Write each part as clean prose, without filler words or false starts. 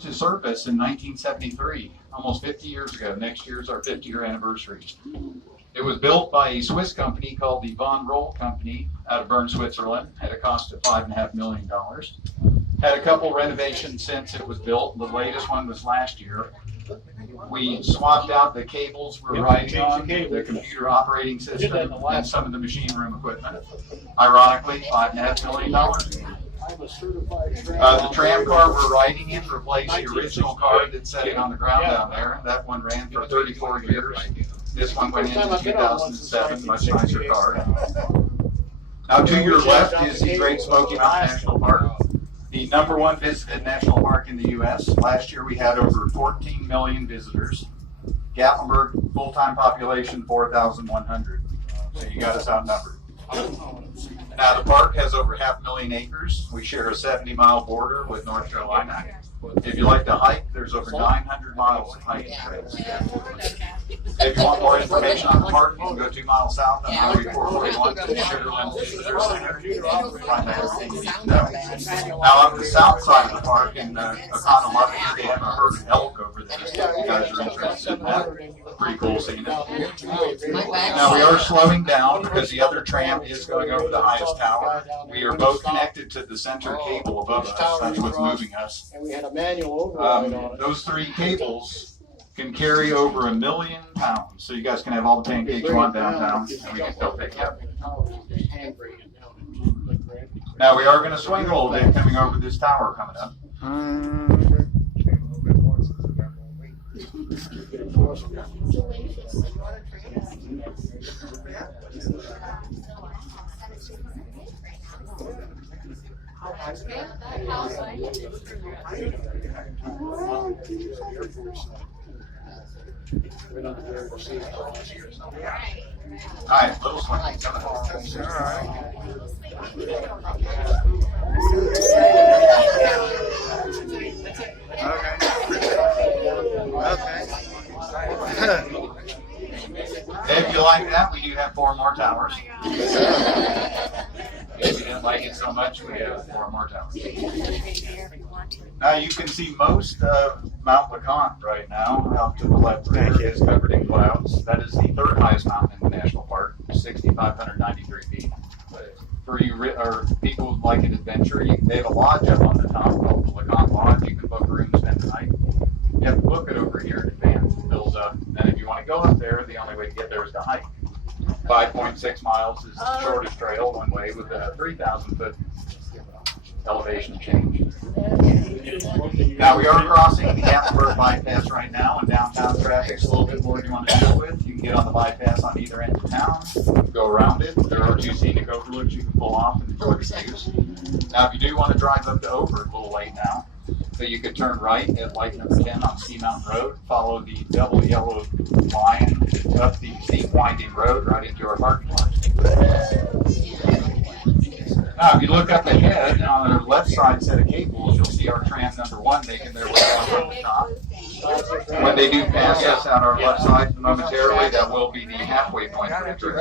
To service in 1973, almost 50 years ago. Next year's our 50-year anniversary. It was built by a Swiss company called the Von Roll Company out of Bern, Switzerland, at a cost of $5.5 million. Had a couple renovations since it was built. The latest one was last year. We swapped out the cables we're riding on, the computer operating system, and some of the machine room equipment. Ironically, $5.5 million. The tram car we're riding in replaced the original car that's sitting on the ground down there. That one ran for 34 years. This one went in 2007, much nicer car. Now to your left is the Great Smoky Mountain National Park, the #1 visited national park in the U.S. Last year we had over 14 million visitors. Gatlinburg full-time population 4,100. So you got us outnumbered. Now the park has over 500,000 acres. We share a 70-mile border with North Carolina. If you like to hike, there's over 900 miles of hiking trails. If you want more information on the park, you can go 2 miles south on Highway 441 to the Sugarland Visitor Center. Find out everything you need to know. Now on the south side of the park in Gatlinburg, they have a herd of elk over there. If you guys are interested in that, pretty cool seeing it. Now we are slowing down because the other tram is going over the highest tower. We are both connected to the center cable above us. That's what's moving us. Those 3 cables can carry over 1 million pounds. So you guys can have all the pancakes you want downtown, and we can still pick you up. Now we are going to swing a little bit coming over this tower coming up. Alright, little swing. If you like that, we do have 4 more towers. If you didn't like it so much, we have 4 more towers. Now you can see most of Mount LeConte right now. Out to the left there is covered in clouds. That is the 3rd highest mountain in the national park, 6,593 feet. For you or people who like an adventure, they have a lodge up on the top called the LeConte Lodge. You can book a room to spend the night. You have to book it over here in advance. It fills up. And if you want to go up there, the only way to get there is to hike. 5.6 miles is the shortest trail one way with a 3,000-foot elevation change. Now we are crossing the Gatlinburg bypass right now, and downtown traffic's a little bit more than you want to deal with. You can get on the bypass on either end of town, go around it. There are 2 scenic overlooks you can pull off and enjoy the views. Now if you do want to drive up to Ober, a little late now, but you could turn right at light number 10 on Sea Mountain Road, follow the double yellow line up the steep winding road right into our parking lot. Now, if you look up ahead on the left side set of cables, you'll see our tram #1 making their way on the top. When they do pass us on our left side momentarily, that will be the halfway point for the trip.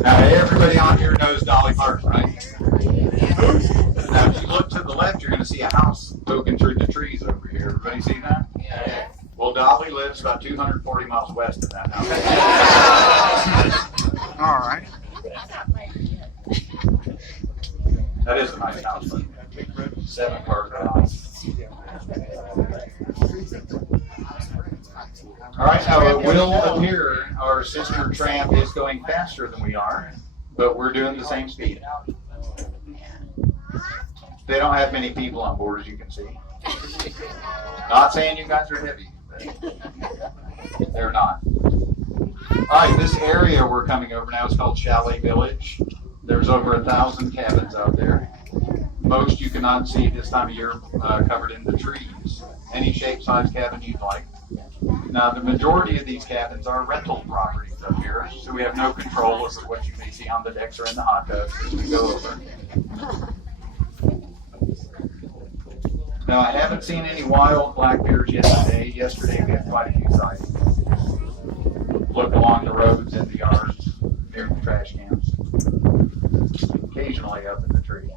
Now, everybody on here knows Dolly Park, right? Now, if you look to the left, you're going to see a house poking through the trees over here. Everybody see that? Yeah. Well, Dolly lives about 240 miles west of that house. All right. That is a nice house, but 7-car garage. All right, now it will appear our sister tram is going faster than we are, but we're doing the same speed. They don't have many people on board, as you can see. Not saying you guys are heavy, but they're not. All right, this area we're coming over now is called Chalet Village. There's over 1,000 cabins out there. Most you cannot see this time of year covered in the trees. Any shape, size cabin you'd like. Now, the majority of these cabins are rental properties up here, so we have no control over what you may see on the decks or in the hot tubs as we go over. Now, I haven't seen any wild black bears yet today. Yesterday, we had quite a few sightings. look along the roads and the yards near the trash cans. Occasionally up in the tree.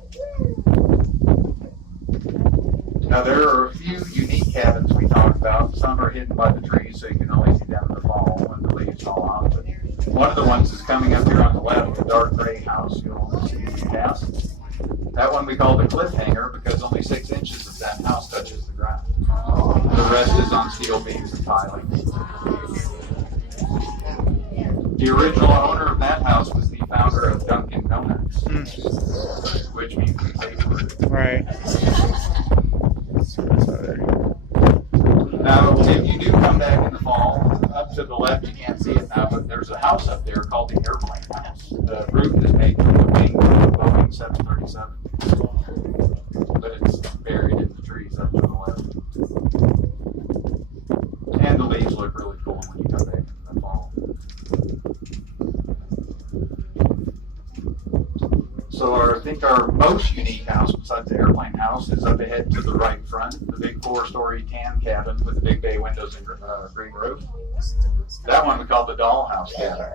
Now there are a few unique cabins we talked about. Some are hidden by the trees, so you can only see them in the fall when the leaves fall off. But one of the ones is coming up here on the left, the dark gray house you'll see when you pass. That one we call the cliffhanger because only 6 inches of that house touches the ground. The rest is on steel beams and piling. The original owner of that house was the founder of Dunkin' Donuts, which means we pay for it. Right. Now, if you do come back in the fall, up to the left, you can't see it now, but there's a house up there called the Airplane House. The roof is made from the wing of a Boeing 737, but it's buried in the trees up to the left. And the leaves look really cool when you come back in the fall. So I think our most unique house besides the Airplane House is up ahead to the right front, the big 4-story tan cabin with the big bay windows and green roof. That one we call the Dollhouse Cabin.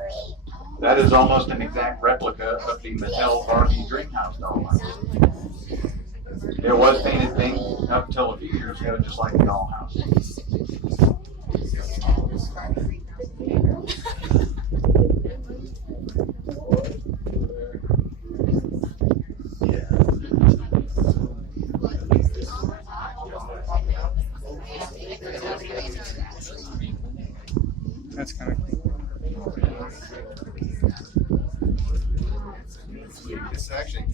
That is almost an exact replica of the Mattel Barbie Dreamhouse dollhouse. It was painted pink up until a few years ago, just like the dollhouse. That's kind of cool. It's actually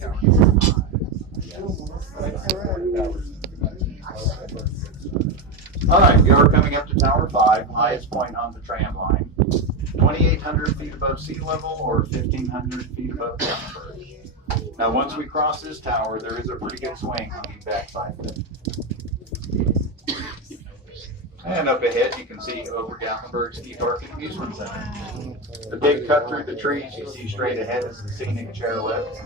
All right, we are coming up to Tower 5, highest point on the tram line. 2,800 feet above sea level or 1,500 feet above Gatlinburg. Now, once we cross this tower, there is a pretty good swing on the backside of it. And up ahead, you can see Ober Gatlinburg Ski Park and Amusement Center. The big cut through the trees you see straight ahead is the scenic chairlift.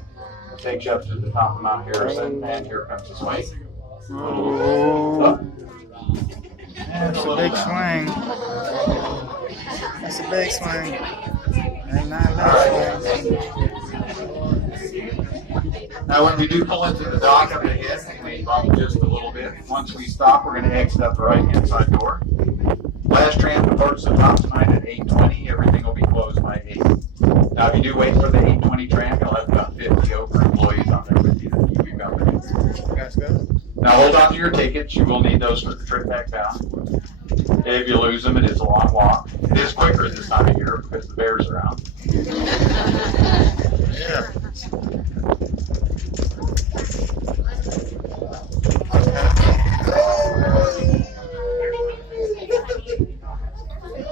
It takes you up to the top of Mount Harrison, and here comes the swing. Up. And That's a a little big down. swing. That's a big swing. And not that swing. Now, when we do pull into the dock up ahead, we bump just a little bit. Once we stop, we're going to exit out the right-hand side door. Last tram departs the top tonight at 8:20. Everything will be closed by 8. Now, if you do wait for the 8:20 tram, you'll have about 50 Ober employees on there with you that keep you company. That's good. Now, hold on to your tickets. You will need those for the trip back down. If you lose them, it is a long walk. It is quicker this time of year because the bears are out. Yeah.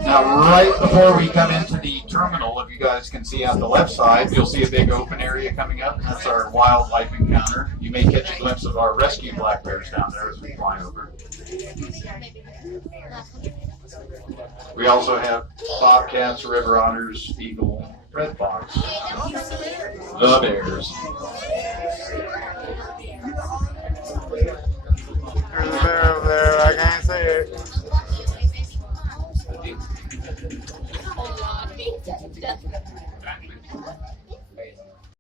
Now, right before we come into the terminal, if you guys can see on the left side, you'll see a big open area coming up. That's our wildlife encounter. You may catch a glimpse of our rescue black bears down there as we fly over. We also have bobcats, river otters, eagle, red fox, the bears.